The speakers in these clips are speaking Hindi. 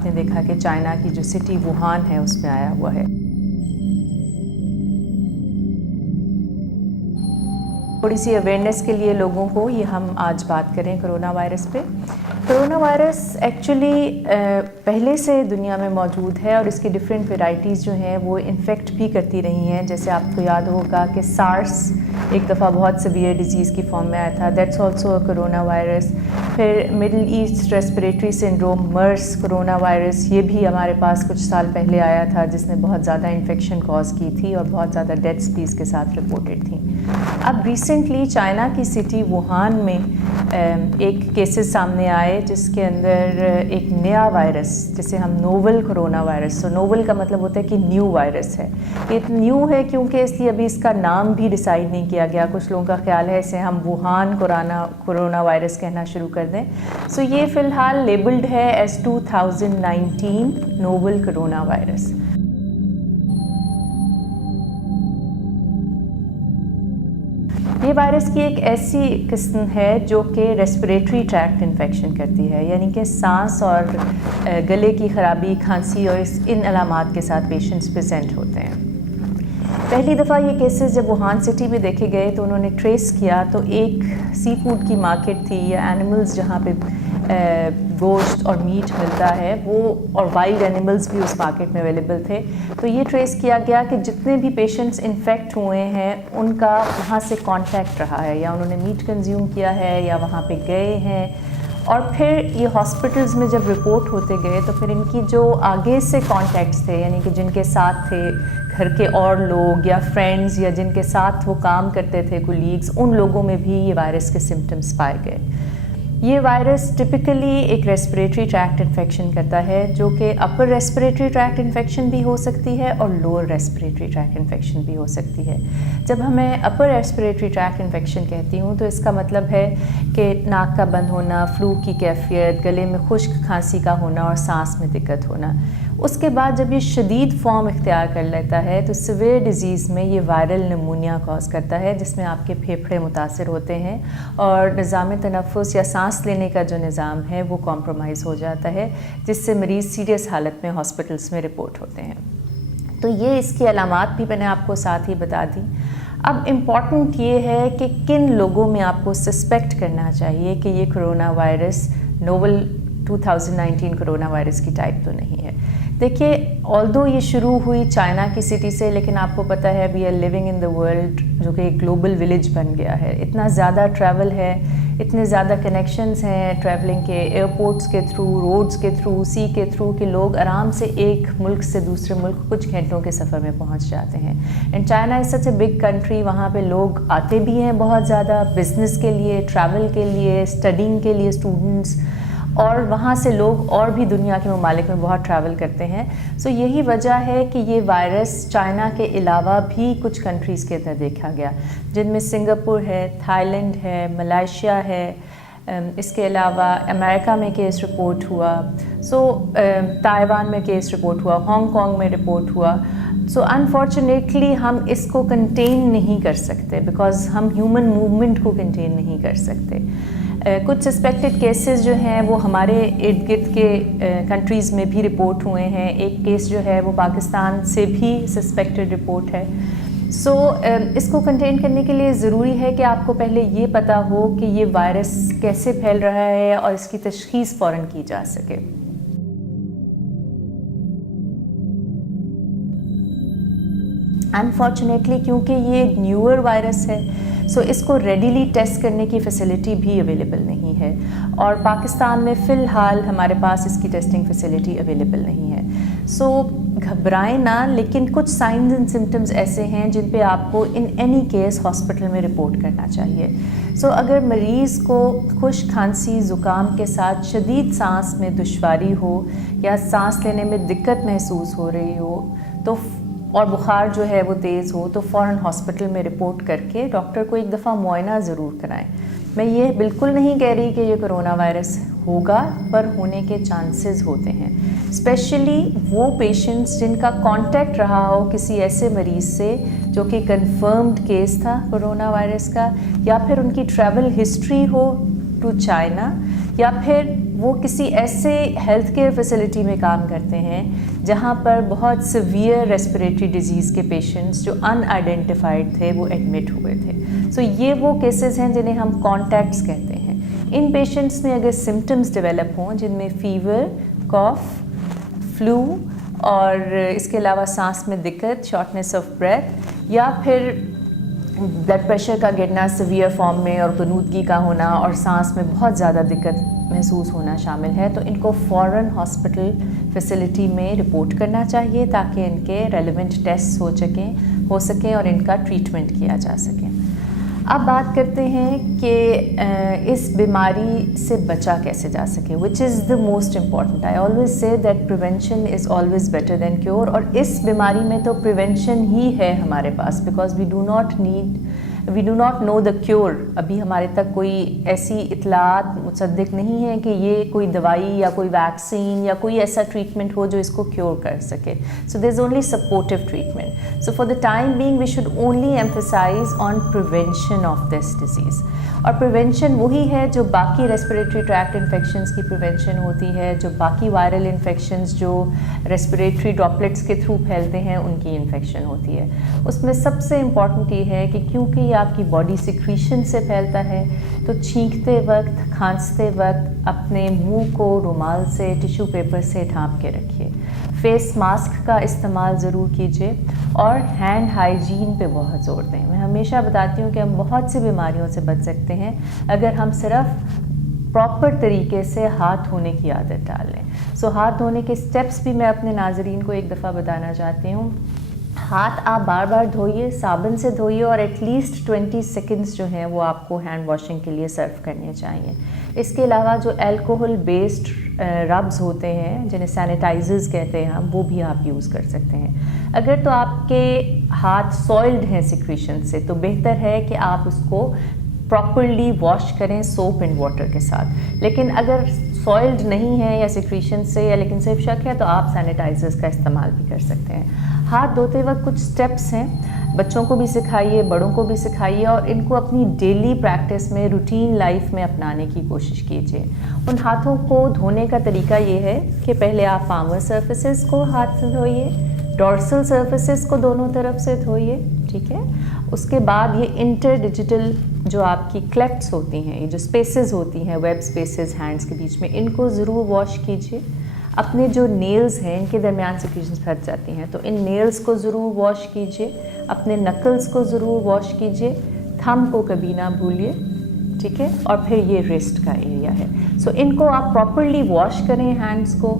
आपने देखा कि चाइना की जो सिटी वुहान है उसमें आया हुआ है। थोड़ी सी अवेयरनेस के लिए लोगों को ये हम आज बात करें कोरोना वायरस पे। कोरोना वायरस एक्चुअली पहले से दुनिया में मौजूद है और इसकी डिफरेंट वेराइटीज़ जो हैं वो इन्फेक्ट भी करती रही हैं। जैसे आपको याद होगा कि सार्स एक दफ़ा बहुत सीवियर डिजीज़ की फॉर्म में आया था, that's also a corona virus. फिर मिडल ईस्ट रेस्पिरेटरी सिंड्रोम मर्स कोरोना वायरस, ये भी हमारे पास कुछ साल पहले आया था जिसने बहुत ज़्यादा इन्फेक्शन कॉज की थी और बहुत ज़्यादा डेथ्स भी इसके साथ रिपोर्टेड थी। अब रिसेंटली चाइना की सिटी वुहान में एक केसेस सामने आए जिसके अंदर एक नया वायरस, जिसे हम नोवल कोरोना वायरस, तो नोवल का मतलब होता है कि न्यू वायरस है। ये न्यू है क्योंकि इसलिए अभी इसका नाम भी डिसाइड नहीं किया गया। कुछ लोगों का ख्याल है इसे हम वुहान कोरोना वायरस कहना शुरू कर दें। सो ये फ़िलहाल लेबल्ड है एज 2019 नोवल कोरोना वायरस। ये वायरस की एक ऐसी किस्म है जो कि रेस्पिरेटरी ट्रैक्ट इन्फेक्शन करती है, यानी कि सांस और गले की ख़राबी, खांसी और इन अलामात के साथ पेशेंट्स प्रेजेंट होते हैं। पहली दफ़ा ये केसेस जब वुहान सिटी में देखे गए तो उन्होंने ट्रेस किया तो एक सी फूड की मार्केट थी या एनिमल्स जहाँ पे गोश्त और मीट मिलता है वो, और वाइल्ड एनिमल्स भी उस मार्केट में अवेलेबल थे। तो ये ट्रेस किया गया कि जितने भी पेशेंट्स इन्फेक्ट हुए हैं उनका वहाँ से कांटेक्ट रहा है, या उन्होंने मीट कंज्यूम किया है या वहाँ पे गए हैं। और फिर ये हॉस्पिटल्स में जब रिपोर्ट होते गए तो फिर इनकी जो आगे से कॉन्टैक्ट्स थे, यानी कि जिनके साथ थे घर के और लोग या फ्रेंड्स या जिनके साथ वो काम करते थे कोलीग्स, उन लोगों में भी ये वायरस के सिम्टम्स पाए गए। ये वायरस टिपिकली एक रेस्पिरेटरी ट्रैक्ट इन्फेक्शन करता है, जो कि अपर रेस्पिरेटरी ट्रैक्ट इन्फेक्शन भी हो सकती है और लोअर रेस्पिरेटरी ट्रैक्ट इन्फेक्शन भी हो सकती है। जब हमें अपर रेस्पिरेटरी ट्रैक्ट इन्फेक्शन कहती हूँ तो इसका मतलब है कि नाक का बंद होना, फ्लू की कैफियत, गले में खुश्क खांसी का होना और सांस में दिक्कत होना। उसके बाद जब ये शदीद फॉर्म इख्तियार कर लेता है तो सिवियर डिज़ीज़ में ये वायरल निमोनिया कॉज करता है, जिसमें आपके फेफड़े मुतासर होते हैं और निज़ाम तनफ़ुस या सांस लेने का जो निज़ाम है वो कॉम्प्रोमाइज़ हो जाता है, जिससे मरीज़ सीरियस हालत में हॉस्पिटल्स में रिपोर्ट होते हैं। तो ये इसकी अलामात भी मैंने आपको साथ ही बता दी। अब इम्पॉर्टेंट ये है कि किन लोगों में आपको सस्पेक्ट करना चाहिए कि ये corona virus novel 2019 corona virus की टाइप तो नहीं है। देखिए, ऑल्दो ये शुरू हुई चाइना की सिटी से, लेकिन आपको पता है we are living in the world जो कि एक ग्लोबल विलेज बन गया है। इतना ज़्यादा ट्रैवल है, इतने ज़्यादा कनेक्शंस हैं ट्रैवलिंग के, एयरपोर्ट्स के थ्रू, रोड्स के थ्रू, सी के थ्रू, कि लोग आराम से एक मुल्क से दूसरे मुल्क कुछ घंटों के सफ़र में पहुंच जाते हैं। And China is such a big country, वहाँ पे लोग आते भी हैं बहुत ज़्यादा बिज़नेस के लिए, ट्रैवल के लिए, स्टडिंग के लिए स्टूडेंट्स, और वहाँ से लोग और भी दुनिया के ममालिक में बहुत ट्रैवल करते हैं। सो यही वजह है कि ये वायरस चाइना के अलावा भी कुछ कंट्रीज़ के अंदर देखा गया, जिनमें सिंगापुर है, थाईलैंड है, मलेशिया है, इसके अलावा अमेरिका में केस रिपोर्ट हुआ, ताइवान में केस रिपोर्ट हुआ, हांगकांग में रिपोर्ट हुआ। सो अनफॉर्चुनेटली हम इसको कंटेन नहीं कर सकते, बिकॉज़ हम ह्यूमन मूवमेंट को कंटेन नहीं कर सकते। कुछ सस्पेक्टेड केसेस जो हैं वो हमारे इर्द गिर्द के कंट्रीज़ में भी रिपोर्ट हुए हैं। एक केस जो है वो पाकिस्तान से भी सस्पेक्टेड रिपोर्ट है। सो इसको कंटेन करने के लिए ज़रूरी है कि आपको पहले ये पता हो कि ये वायरस कैसे फैल रहा है और इसकी तशख़ीस फ़ौरन की जा सके। अनफॉर्चुनेटली क्योंकि ये न्यूअर वायरस है, सो इसको रेडीली टेस्ट करने की फैसिलिटी भी अवेलेबल नहीं है, और पाकिस्तान में फ़िलहाल हमारे पास इसकी टेस्टिंग फैसिलिटी अवेलेबल नहीं है। सो घबराएं ना, लेकिन कुछ साइंस एंड सिम्टम्स ऐसे हैं जिन पे आपको इन एनी केस हॉस्पिटल में रिपोर्ट करना चाहिए। सो अगर मरीज़ को खुश्क खांसी ज़ुकाम के साथ शदीद सांस में दुश्वारी हो या सांस लेने में दिक्कत महसूस हो रही हो तो और बुखार जो है वो तेज़ हो तो फ़ौरन हॉस्पिटल में रिपोर्ट करके डॉक्टर को एक दफ़ा मुआयना ज़रूर कराएं। मैं ये बिल्कुल नहीं कह रही कि ये कोरोना वायरस होगा, पर होने के चांसेस होते हैं, स्पेशली वो पेशेंट्स जिनका कांटेक्ट रहा हो किसी ऐसे मरीज़ से जो कि कंफर्म्ड केस था कोरोना वायरस का, या फिर उनकी ट्रैवल हिस्ट्री हो टू चाइना, या फिर वो किसी ऐसे हेल्थ केयर फैसिलिटी में काम करते हैं जहाँ पर बहुत सीवियर रेस्पिरेटरी डिजीज़ के पेशेंट्स जो अनआइडेंटिफाइड थे वो एडमिट हुए थे। सो ये वो केसेस हैं जिन्हें हम कॉन्टैक्ट्स कहते हैं। इन पेशेंट्स में अगर सिम्टम्स डेवलप हों जिनमें फ़ीवर, कॉफ, फ्लू और इसके अलावा सांस में दिक्कत, शॉर्टनेस ऑफ ब्रेथ, या फिर ब्लड प्रेशर का गिरना सीवियर फॉर्म में और गनूदगी का होना और सांस में बहुत ज़्यादा दिक्कत महसूस होना शामिल है, तो इनको फ़ौरन हॉस्पिटल फैसिलिटी में रिपोर्ट करना चाहिए ताकि इनके रेलेवेंट टेस्ट हो सकें और इनका ट्रीटमेंट किया जा सके। अब बात करते हैं कि इस बीमारी से बचा कैसे जा सके, which is the most important. I always say that prevention is always better than cure, और इस बीमारी में तो प्रिवेंशन ही है हमारे पास, because we do not know the cure. अभी हमारे तक कोई ऐसी इतलात मुसद्दिक नहीं है कि ये कोई दवाई या कोई वैक्सीन या कोई ऐसा ट्रीटमेंट हो जो इसको क्योर कर सके। So there is only supportive treatment. So for the time being we should only emphasise on prevention of this disease. और प्रिवेंशन वही है जो बाकी रेस्पिरेटरी ट्रैक्ट इन्फेक्शंस की प्रिवेंशन होती है, जो बाकी वायरल इन्फेक्शंस जो रेस्पिरेटरी ड्रॉपलेट्स के थ्रू फैलते हैं उनकी इन्फेक्शन होती है। उसमें सबसे इम्पॉर्टेंट ये है कि क्योंकि ये आपकी बॉडी सिक्रीशन से फैलता है, तो छींकते वक्त, खांसते वक्त अपने मुंह को रुमाल से, टिश्यू पेपर से ढाँप के रखिए। फेस मास्क का इस्तेमाल ज़रूर कीजिए और हैंड हाइजीन पे बहुत ज़ोर दें। मैं हमेशा बताती हूँ कि हम बहुत सी बीमारियों से बच सकते हैं अगर हम सिर्फ प्रॉपर तरीके से हाथ धोने की आदत डाल लें। सो हाथ धोने के स्टेप्स भी मैं अपने नाज़रीन को एक दफ़ा बताना चाहती हूँ। हाथ आप बार बार धोइए, साबुन से धोइए और एटलीस्ट 20 सेकंड्स जो हैं वो आपको हैंड वॉशिंग के लिए सर्व करने चाहिए। इसके अलावा जो अल्कोहल बेस्ड रब्स होते हैं जिन्हें सैनिटाइजर्स कहते हैं हम, वो भी आप यूज़ कर सकते हैं। अगर तो आपके हाथ सॉइल्ड हैं सिक्रीशन से, तो बेहतर है कि आप उसको प्रॉपरली वॉश करें सोप एंड वाटर के साथ। लेकिन अगर सॉइल्ड नहीं है या सिक्रीशन से, या लेकिन सिर्फ शक है, तो आप सैनिटाइजर्स का इस्तेमाल भी कर सकते हैं। हाथ धोते वक्त कुछ स्टेप्स हैं, बच्चों को भी सिखाइए, बड़ों को भी सिखाइए और इनको अपनी डेली प्रैक्टिस में, रूटीन लाइफ में अपनाने की कोशिश कीजिए। उन हाथों को धोने का तरीका ये है कि पहले आप पामर सर्फेसेस को हाथ से धोइए, डॉर्सल सर्फेसेस को दोनों तरफ से धोइए, ठीक है। उसके बाद ये इंटरडिजिटल जो आपकी क्लेफ्ट्स होती हैं, ये जो स्पेसेस होती हैं, वेब स्पेसेस हैंड्स के बीच में, इनको ज़रूर वॉश कीजिए। अपने जो नेल्स हैं इनके दरमियान सिक्रीशंस फंस जाती हैं, तो इन नेल्स को ज़रूर वॉश कीजिए। अपने नकल्स को ज़रूर वॉश कीजिए। थंब को कभी ना भूलिए, ठीक है। और फिर ये रिस्ट का एरिया है, सो इनको आप प्रॉपरली वॉश करें हैंड्स को।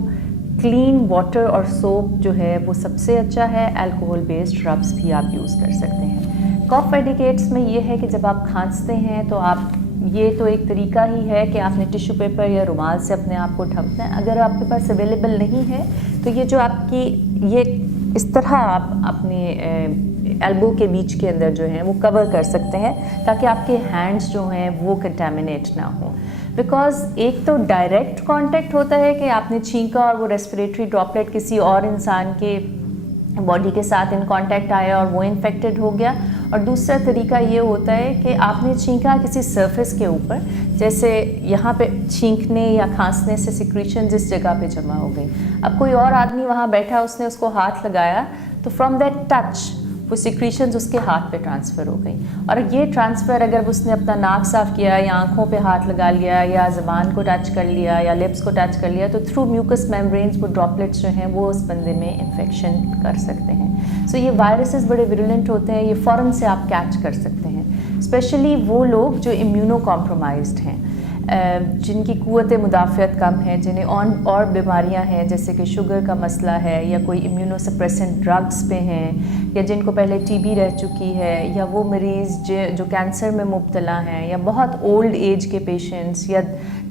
क्लीन वाटर और सोप जो है वो सबसे अच्छा है। अल्कोहल बेस्ड रब्स भी आप यूज़ कर सकते हैं। कॉफ एडिकेट्स में ये है कि जब आप खांसते हैं तो आप, ये तो एक तरीका ही है कि आपने टिश्यू पेपर या रुमाल से अपने आप को ढकना है। अगर आपके पास अवेलेबल नहीं है तो ये जो आपकी, ये इस तरह आप अपने एल्बो के बीच के अंदर जो है वो कवर कर सकते हैं ताकि आपके हैंड्स जो हैं वो कंटेमिनेट ना हो। बिकॉज़ एक तो डायरेक्ट कांटेक्ट होता है कि आपने छींका और वो रेस्पिरेटरी ड्रॉपलेट किसी और इंसान के बॉडी के साथ इन कांटेक्ट आया और वो इन्फेक्टेड हो गया, और दूसरा तरीका ये होता है कि आपने छींका किसी सरफेस के ऊपर, जैसे यहाँ पे छींकने या खांसने से सिक्रीशन जिस जगह पे जमा हो गई, अब कोई और आदमी वहाँ बैठा, उसने उसको हाथ लगाया, तो फ्रॉम दैट टच वो सिक्रीशंस उसके हाथ पे ट्रांसफ़र हो गई। और ये ट्रांसफ़र अगर उसने अपना नाक साफ़ किया या आँखों पे हाथ लगा लिया या ज़बान को टच कर लिया या लिप्स को टच कर लिया, तो थ्रू म्यूकस मेम्ब्रेन्स वो ड्रॉपलेट्स जो हैं वो उस बंदे में इन्फेक्शन कर सकते हैं। सो ये वायरसेस बड़े विरुलेंट होते हैं, ये फ़ौरन से आप कैच कर सकते हैं। स्पेशली वो लोग जो इम्यूनो कॉम्प्रोमाइज्ड हैं, जिनकी क़ुव्वत मुदाफ़ियत कम है, जिन्हें और बीमारियां हैं जैसे कि शुगर का मसला है या कोई इम्यूनोसप्रेसेंट ड्रग्स पे हैं, या जिनको पहले टीबी रह चुकी है, या वो मरीज़ जो कैंसर में मुब्तला हैं, या बहुत ओल्ड एज के पेशेंट्स, या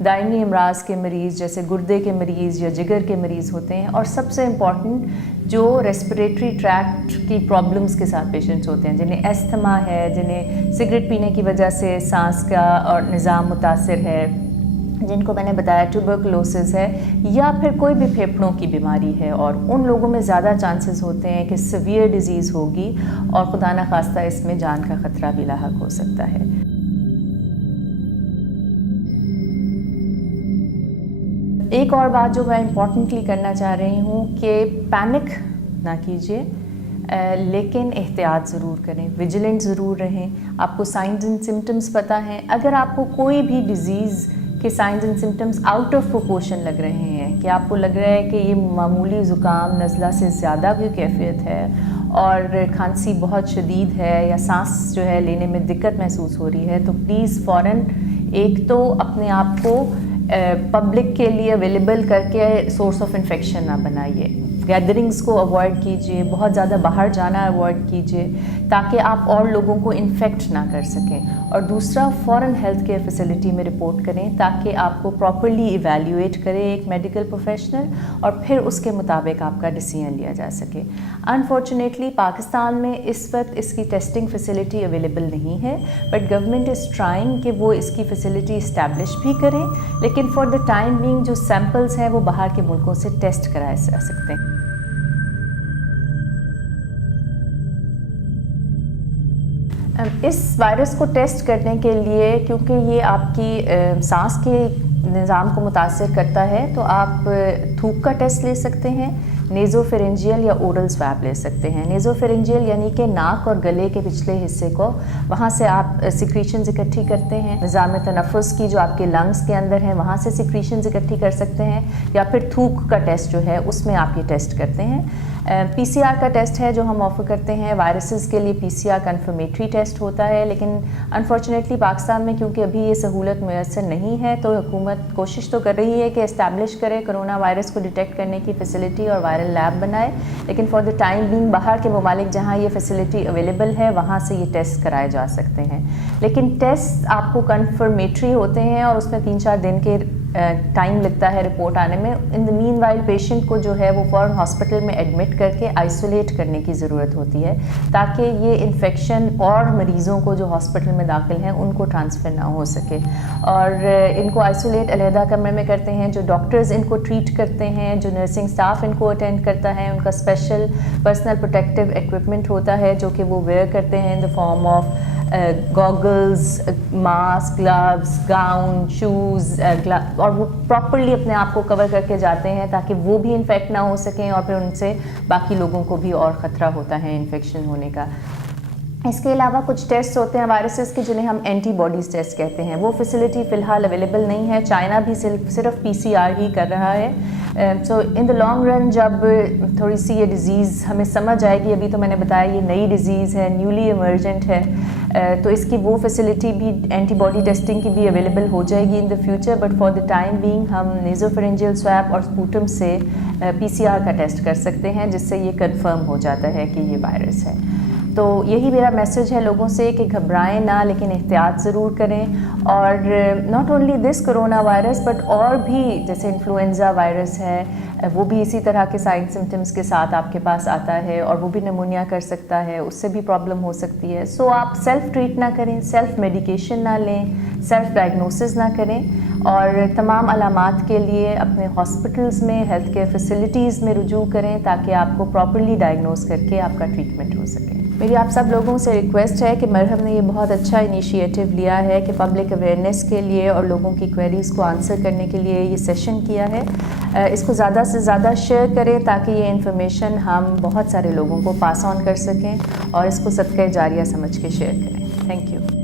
दायमी अमराज के मरीज़ जैसे गुर्दे के मरीज़ या जिगर के मरीज़ होते हैं। और सबसे इम्पॉर्टेंट जो रेस्पिरेटरी ट्रैक्ट की प्रॉब्लम्स के साथ पेशेंट्स होते हैं, जिन्हें एस्थमा है, जिन्हें सिगरेट पीने की वजह से सांस का और निज़ाम मुतासिर है, जिनको मैंने बताया ट्यूबरकुलोसिस है, या फिर कोई भी फेफड़ों की बीमारी है, और उन लोगों में ज़्यादा चांसेस होते हैं कि सीवियर डिजीज़ होगी और खुदा न खास्ता इसमें जान का ख़तरा भी लाहक हो सकता है। एक और बात जो मैं इम्पॉर्टेंटली करना चाह रही हूँ कि पैनिक ना कीजिए, लेकिन एहतियात ज़रूर करें, विजिलेंट ज़रूर रहें। आपको साइंस एंड सिम्टम्स पता हैं, अगर आपको कोई भी डिज़ीज़ के science and symptoms out of proportion लग रहे हैं, कि आपको लग रहा है कि ये मामूली ज़ुकाम नज़ला से ज़्यादा कोई कैफियत है और खांसी बहुत शदीद है या सांस जो है लेने में दिक्कत महसूस हो रही है, तो प्लीज़ फ़ौरन एक तो अपने आप को पब्लिक के लिए अवेलेबल करके सोर्स ऑफ इन्फेक्शन ना बनाइए। गैदरिंग्स को अवॉइड कीजिए, बहुत ज़्यादा बाहर जाना अवॉइड कीजिए ताकि आप और लोगों को इन्फेक्ट ना कर सकें। और दूसरा, फ़ौरन हेल्थ केयर फैसिलिटी में रिपोर्ट करें ताकि आपको प्रॉपर्ली इवैल्यूएट करे एक मेडिकल प्रोफेशनल और फिर उसके मुताबिक आपका डिसीजन लिया जा सके। अनफॉर्चुनेटली पाकिस्तान में इस वक्त इसकी टेस्टिंग फैसिलिटी अवेलेबल नहीं है, बट गवर्नमेंट इज़ ट्राइंग कि वो इसकी फैसिलिटी इस्टेब्लिश भी करें, लेकिन फॉर द टाइम बीइंग जो सैम्पल्स हैं वो बाहर के मुल्कों से टेस्ट कराए जा सकते हैं। इस वायरस को टेस्ट करने के लिए, क्योंकि ये आपकी सांस के निज़ाम को मुतासिर करता है, तो आप थूक का टेस्ट ले सकते हैं, नेज़ोफेरेंजियल या ओरल स्वैब ले सकते हैं। नेज़ोफेरेंजियल यानी कि नाक और गले के पिछले हिस्से को, वहाँ से आप सिक्रीशंस इकट्ठी करते हैं। निज़ाम तनफ़ुस की जो आपके लंग्स के अंदर है वहाँ से सिक्रीशंस इकट्ठी कर सकते हैं, या फिर थूक का टेस्ट जो है उसमें आप ये टेस्ट करते हैं। PCR का टेस्ट है जो हम ऑफ़र करते हैं। वायरसेस के लिए PCR कन्फर्मेटरी टेस्ट होता है, लेकिन अनफॉर्चुनेटली पाकिस्तान में क्योंकि अभी ये सहूलत मैसर नहीं है, तो हुकूमत कोशिश तो कर रही है कि इस्टेब्लिश करे कोरोना वायरस को डिटेक्ट करने की फ़ैसिलिटी और वायरल लैब बनाए, लेकिन फॉर द टाइम बीइंग बाहर के ममालिक जहाँ ये फैसिलिटी अवेलेबल है वहाँ से ये टेस्ट कराए जा सकते हैं। लेकिन टेस्ट आपको कन्फर्मेटरी होते हैं और उसमें 3-4 दिन के टाइम लगता है रिपोर्ट आने में। In the mean while patient को जो है वो फ़ौरन हॉस्पिटल में एडमिट करके आइसोलेट करने की ज़रूरत होती है ताकि ये इन्फेक्शन और मरीज़ों को जो हॉस्पिटल में दाखिल हैं उनको ट्रांसफ़र ना हो सके। और इनको आइसोलेट अलहदा कमरे में करते हैं, जो डॉक्टर्स इनको ट्रीट करते हैं, जो नर्सिंग स्टाफ इनको अटेंड करता है, उनका स्पेशल पर्सनल प्रोटेक्टिव इक्विपमेंट होता है जो कि वो वेयर करते हैं in the form of goggles, mask, gloves, gown, shoes, और वो प्रॉपरली अपने आप को कवर करके जाते हैं ताकि वो भी इन्फेक्ट ना हो सकें और फिर उनसे बाकी लोगों को भी और ख़तरा होता है इन्फेक्शन होने का। इसके अलावा कुछ टेस्ट होते हैं वायरसेस के जिन्हें हम एंटीबॉडीज़ टेस्ट कहते हैं, वो फैसिलिटी फ़िलहाल अवेलेबल नहीं है। चाइना भी सिर्फ PCR ही कर रहा है। सो इन द लॉन्ग रन जब थोड़ी सी ये डिज़ीज़ हमें समझ आएगी, अभी तो मैंने बताया ये नई डिज़ीज़ है, न्यूली इमर्जेंट है, तो इसकी वो फैसिलिटी भी एंटीबॉडी टेस्टिंग की भी अवेलेबल हो जाएगी in the future. But for the time being हम नेज़ोफेरेंजियल स्वैब और स्पूटम से PCR का टेस्ट कर सकते हैं, जिससे ये कंफर्म हो जाता है कि ये वायरस है। तो यही मेरा मैसेज है लोगों से कि घबराएं ना, लेकिन एहतियात ज़रूर करें। और not only this corona virus but और भी, जैसे इन्फ्लुएंज़ा वायरस है, वो भी इसी तरह के साइन सिम्टम्स के साथ आपके पास आता है और वो भी निमोनिया कर सकता है, उससे भी प्रॉब्लम हो सकती है। सो आप सेल्फ़ ट्रीट ना करें, सेल्फ़ मेडिकेशन ना लें, सेल्फ़ डायग्नोसिस ना करें, और तमाम अलामात के लिए अपने हॉस्पिटल्स में, हेल्थ केयर फैसिलिटीज़ में रुजू करें ताकि आपको प्रॉपरली डायग्नोस करके आपका ट्रीटमेंट हो सके। मेरी आप सब लोगों से रिक्वेस्ट है कि मरहम ने ये बहुत अच्छा इनिशिएटिव लिया है कि पब्लिक अवेयरनेस के लिए और लोगों की क्वेरीज़ को आंसर करने के लिए ये सेशन किया है। इसको ज़्यादा से ज़्यादा शेयर करें ताकि ये इन्फॉर्मेशन हम बहुत सारे लोगों को पास ऑन कर सकें और इसको सदका जारिया समझ के शेयर करें। Thank you.